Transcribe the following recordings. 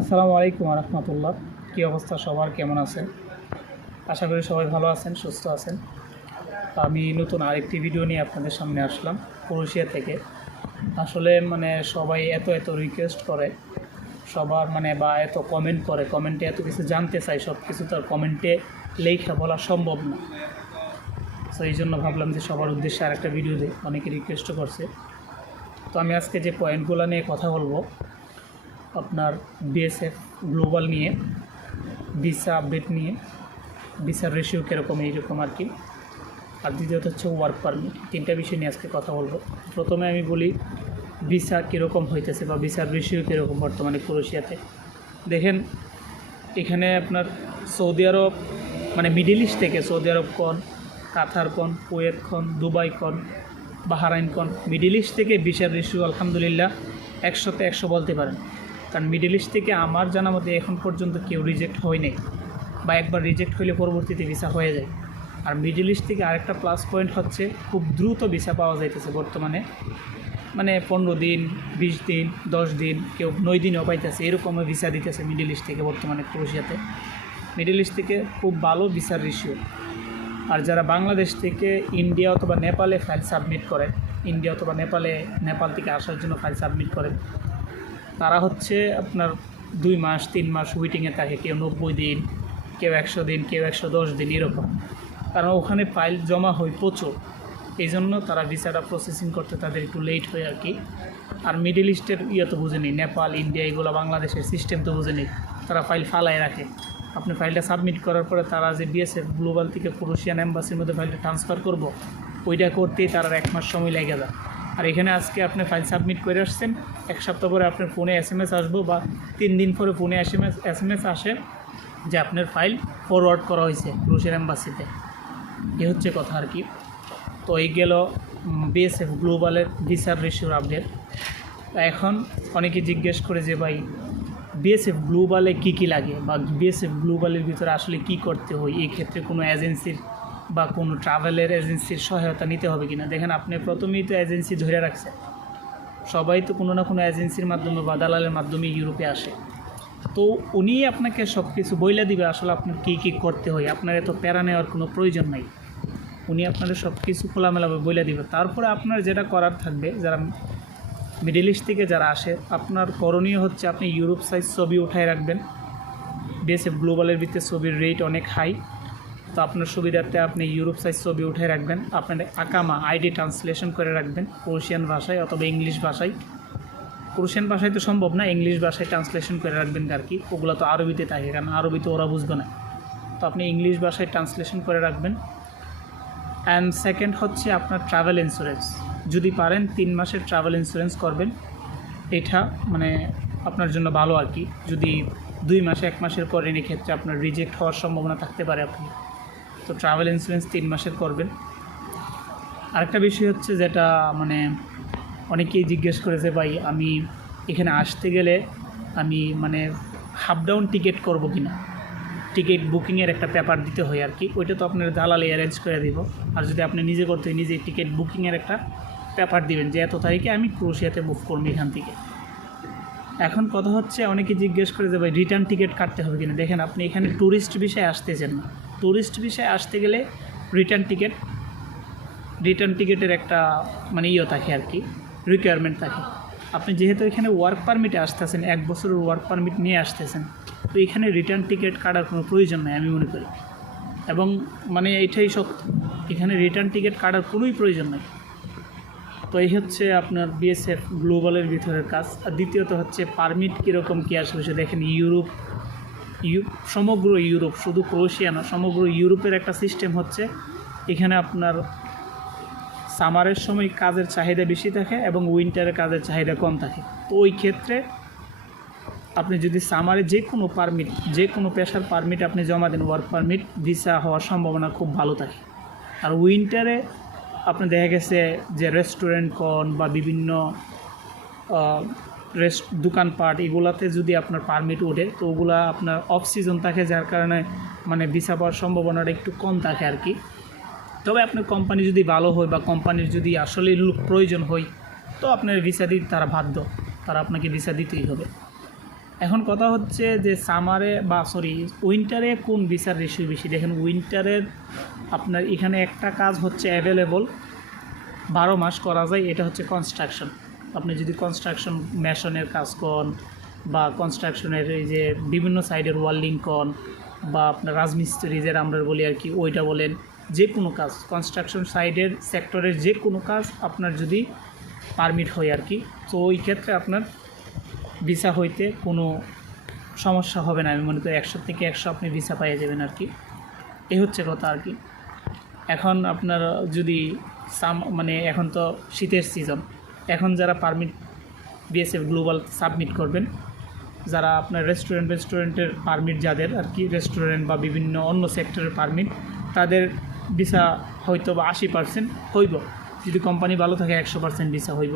আসসালামু আলাইকুম রহমতুল্লাহ। কী অবস্থা সবার? কেমন আছেন? আশা করি সবাই ভালো আছেন, সুস্থ আছেন। আমি নতুন আরেকটি ভিডিও নিয়ে আপনাদের সামনে আসলাম, ক্রোয়েশিয়া থেকে। আসলে মানে সবাই এত এত রিকোয়েস্ট করে, সবার মানে বা এত কমেন্ট করে কমেন্টে এত কিছু জানতে চাই সব কিছু তো আর কমেন্টে লেখা বলা সম্ভব না। তো এই জন্য ভাবলাম যে সবার উদ্দেশ্যে আরেকটা ভিডিও দিই, অনেকে রিকোয়েস্টও করছে। তো আমি আজকে যে পয়েন্টগুলো নিয়ে কথা বলব আপনার বিএসএফ গ্লোবাল নিয়ে ভিসা আপডেট নিয়ে ভিসার রেশিও কীরকম, এইরকম আর কি। আর দ্বিতীয়ত হচ্ছে ওয়ার্ক পারমিট তিনটা বিষয় নিয়ে আজকে কথা বলব। প্রথমে আমি বলি ভিসা কীরকম হইতেছে বা ভিসার রেশিও কীরকম বর্তমানে ক্রোয়েশিয়াতে। দেখেন, এখানে আপনার সৌদি আরব মানে মিডিল ইস্ট থেকে সৌদি আরব কন, কাতার কন, কুয়েত কন, দুবাই কন, বাহারাইন কন মিডিল ইস্ট থেকে ভিসার রেশিও আলহামদুলিল্লাহ একশোতে একশো বলতে পারেন। কারণ মিডিল ইস্ট থেকে আমার জানা মতে এখন পর্যন্ত কেউ রিজেক্ট হয়নি বা একবার রিজেক্ট হইলে পরবর্তীতে ভিসা হয়ে যায়। আর মিডিল ইস্ট থেকে আরেকটা প্লাস পয়েন্ট হচ্ছে খুব দ্রুত ভিসা পাওয়া যাইতেছে বর্তমানে। মানে পনেরো দিন, বিশ দিন, দশ দিন, কেউ নয় দিনও পাইতেছে, এরকমও ভিসা দিতেছে মিডিল ইস্ট থেকে বর্তমানে ক্রোয়েশিয়াতে মিডিল ইস্ট থেকে খুব ভালো ভিসার রেশিও আর যারা বাংলাদেশ থেকে ইন্ডিয়া অথবা নেপালে ফাইল সাবমিট করে ইন্ডিয়া অথবা নেপালে নেপাল থেকে আসার জন্য ফাইল সাবমিট করে তারা হচ্ছে আপনার দুই মাস, তিন মাস ওয়েটিংয়ে থাকে। কেউ নব্বই দিন, কেউ একশো দিন, কেউ একশো দশ দিন, এরকম। কারণ ওখানে ফাইল জমা হয় প্রচুর। এই জন্য তারা ভিসাটা প্রসেসিং করতে তাদের একটু লেট হয় আর কি। আর মিডিল ইস্টের ইয়ে তো বুঝেনি নেপাল ইন্ডিয়া এগুলো বাংলাদেশের সিস্টেম তো বুঝেনি। তারা ফাইল ফালায় রাখে। আপনি ফাইলটা সাবমিট করার পরে তারা যে বিএসএফ গ্লোবাল থেকে ক্রোশিয়ান অ্যাম্বাসির মধ্যে ফাইলটা ট্রান্সফার করব, ওইটা করতেই তারা এক মাস সময় লেগে যায়। আর এখানে আজকে আপনি ফাইল সাবমিট করে আসছেন। এক সপ্তাহ পরে আপনার ফোনে এস এম এস আসব বা তিন দিন পরে ফোনে S M S S M S আসে যে আপনার ফাইল ফরওয়ার্ড করা হয়েছে ক্রুশের অ্যাম্বাসিতে এ হচ্ছে কথা আর কি। তো এই গেল বিএসএফ গ্লোবালের ভিসার রেশিওর আপডেট এখন অনেকে জিজ্ঞেস করে যে ভাই বিএসএফ গ্লোবালে কী কী লাগে? বা বিএসএফ গ্লোবালের ভিতরে আসলে কি করতে হয়? এই ক্ষেত্রে কোনো এজেন্সির বা কোনো ট্রাভেলের এজেন্সির সহায়তা নিতে হবে কিনা। দেখেন, আপনি প্রথমেই তো এজেন্সি ধরে রাখছেন। সবাই তো কোনো না কোনো এজেন্সির মাধ্যমে বা দালালের মাধ্যমে ইউরোপে আসে। তো উনি আপনাকে সব কিছু বইলে দিবে, আসলে আপনার কী কী করতে হয়। আপনার এত প্যারা নেওয়ার কোনো প্রয়োজন নাই। উনি আপনাদের সব কিছু খোলামেলাভাবে বলে দিবে। তারপরে আপনার যেটা করার থাকবে, যারা মিডিল ইস্ট থেকে যারা আসে, আপনার করণীয় হচ্ছে আপনি ইউরোপ সাইজ ছবি উঠায় রাখবেন। বিএসএফ গ্লোবালের ভিতরে ছবির রেট অনেক হাই তো আপনার সুবিধার্থে আপনি ইউরোপ সাইজ ছবি উঠে রাখবেন। আপনার আকামা আইডি ট্রান্সলেশন করে রাখবেন ক্রোশিয়ান ভাষায় অথবা ইংলিশ ভাষায়। ক্রোশিয়ান ভাষায় তো সম্ভব না ইংলিশ ভাষায় ট্রান্সলেশন করে রাখবেন আর কি। ওগুলো তো আরবিতে থাকে, কারণ আরবিতে ওরা বুঝবে না। তো আপনি ইংলিশ ভাষায় ট্রান্সলেশন করে রাখবেন। অ্যান্ড সেকেন্ড হচ্ছে আপনার ট্রাভেল ইন্স্যুরেন্স যদি পারেন, তিন মাসের ট্রাভেল ইন্স্যুরেন্স করবেন। এটা মানে আপনার জন্য ভালো আর কি। যদি দুই মাসে, এক মাসের করেন এক্ষেত্রে আপনার রিজেক্ট হওয়ার সম্ভাবনা থাকতে পারে আপনি। তো ট্রাভেল ইন্স্যুরেন্স তিন মাসের করবেন। আরেকটা বিষয় হচ্ছে যেটা মানে অনেকেই জিজ্ঞেস করেছে, ভাই, আমি এখানে আসতে গেলে আমি মানে হাফ ডাউন টিকিট করব কি না টিকিট বুকিংয়ের একটা পেপার দিতে হয় আর কি। ওইটা তো আপনার দালালে অ্যারেঞ্জ করে দিব। আর যদি আপনি নিজে করতে নিজে টিকিট বুকিংয়ের একটা পেপার দিবেন যে, এত তারিখে আমি ক্রোশিয়াতে বুক করব এখান থেকে? এখন কথা হচ্ছে, অনেকে জিজ্ঞেস করে যে ভাই রিটার্ন টিকিট কাটতে হবে কিনা? দেখেন, আপনি এখানে ট্যুরিস্ট বিষয়ে আসতেছেন না। ট্যুরিস্ট বিষয়ে আসতে গেলে রিটার্ন টিকিট রিটার্ন টিকিটের একটা মানে ইয়ে থাকে আর কি রিকোয়ারমেন্ট থাকে। আপনি যেহেতু এখানে ওয়ার্ক পারমিটে আসতেছেন, এক বছরের ওয়ার্ক পারমিট নিয়ে আসতেছেন, তো এখানে রিটার্ন টিকিট কাটার কোনো প্রয়োজন নেই আমি মনে করি। এবং মানে এটাই সত্য, এখানে রিটার্ন টিকিট কাটার কোনোই প্রয়োজন নেই। তো এই হচ্ছে আপনার বিএসএফ গ্লোবালের ভিতরের কাজ। আর দ্বিতীয়ত হচ্ছে পারমিট কীরকম কী আসবে সে দেখেন, ইউরোপ ইউ সমগ্র ইউরোপ, শুধু ক্রোয়েশিয়া না, সমগ্র ইউরোপের একটা সিস্টেম হচ্ছে, এখানে আপনার সামারের সময় কাজের চাহিদা বেশি থাকে এবং উইন্টারে কাজের চাহিদা কম থাকে। তো ওই ক্ষেত্রে আপনি যদি সামারে যে কোনো পারমিট যে কোনো পেশার পারমিট আপনি জমা দেন ওয়ার্ক পারমিট ভিসা হওয়ার সম্ভাবনা খুব ভালো থাকে। আর উইন্টারে আপনি দেখা গেছে যে রেস্টুরেন্ট কন বা বিভিন্ন রেস্ট, দোকানপাট এগুলাতে যদি আপনার পারমিট ওঠে, তো ওগুলা আপনার অফ সিজন থাকে, যার কারণে মানে ভিসা পাওয়ার সম্ভাবনাটা একটু কম থাকে আর কি তবে আপনার কোম্পানি যদি ভালো হয় বা কোম্পানির যদি আসলে লোক প্রয়োজন হয়, তো আপনার ভিসা দিতে তারা বাধ্য। তারা আপনাকে ভিসা দিতেই হবে। এখন কথা হচ্ছে যে সামারে বা সরি উইন্টারে কোন ভিসার রেশিও বেশি? দেখেন উইন্টারের আপনার এখানে একটা কাজ হচ্ছে অ্যাভেলেবল বারো মাস করা যায়, এটা হচ্ছে কনস্ট্রাকশন আপনি যদি কনস্ট্রাকশন মেশনের কাজ করেন বা কনস্ট্রাকশনের এই যে বিভিন্ন সাইডের ওয়ার্ল্ডিং কন বা আপনার রাজমিস্ত্রি যে আমরা বলি আর কি, ওইটা বলেন, যে কোনো কাজ কনস্ট্রাকশন সাইডের সেক্টরের যে কোনো কাজ আপনার যদি পারমিট হয় আর কি, তো ওই ক্ষেত্রে আপনার ভিসা হইতে কোনো সমস্যা হবে না। আমি মনে করি একশো থেকে একশো আপনি ভিসা পাইয়ে যাবেন আর কি। এই হচ্ছে কথা আর কি। এখন আপনার যদি সাম মানে এখন তো শীতের সিজন এখন যারা পারমিট বিএসএফ গ্লোবাল সাবমিট করবেন, যারা আপনার রেস্টুরেন্ট রেস্টুরেন্টের পারমিট যাদের, আর কি রেস্টুরেন্ট বা বিভিন্ন অন্য সেক্টরের পারমিট তাদের ভিসা হয়তো বা আশি পার্সেন্ট হইব। যদি কোম্পানি ভালো থাকে, একশো পার্সেন্ট ভিসা হইব।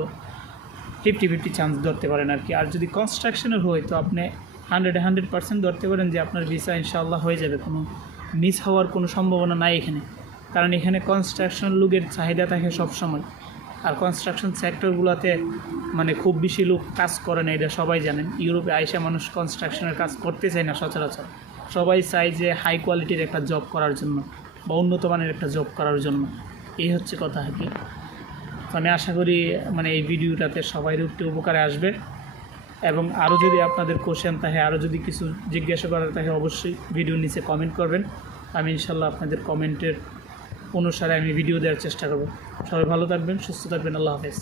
ফিফটি ফিফটি চান্স ধরতে পারেন আর কি। আর যদি কনস্ট্রাকশনের হয়, তো আপনি হান্ড্রেড হান্ড্রেড পার্সেন্ট ধরতে পারেন যে আপনার ভিসা ইনশাআল্লাহ হয়ে যাবে। কোনো মিস হওয়ার কোনো সম্ভাবনা নাই এখানে। কারণ এখানে কনস্ট্রাকশন লোকের চাহিদা থাকে সবসময়। আর কনস্ট্রাকশন সেক্টরগুলোতে মানে খুব বেশি লোক কাজ করে না, এটা সবাই জানেন। ইউরোপে আইসা মানুষ কনস্ট্রাকশনের কাজ করতে চায় না সচরাচর। সবাই চায় যে হাই কোয়ালিটির একটা জব করার জন্য বা উন্নত মানের একটা জব করার জন্য। এই হচ্ছে কথা আর কি। তো আমি আশা করি মানে এই ভিডিওটাতে সবাই একটু উপকারে আসবে। এবং আরও যদি আপনাদের কোশ্চেন থাকে আরও যদি কিছু জিজ্ঞাসা করার থাকে, অবশ্যই ভিডিওর নিচে কমেন্ট করবেন। আমি ইনশাল্লাহ আপনাদের কমেন্টের অনুসারে আমি ভিডিও দেওয়ার চেষ্টা করব। সবাই ভালো থাকবেন সুস্থ থাকবেন আল্লাহ হাফেজ।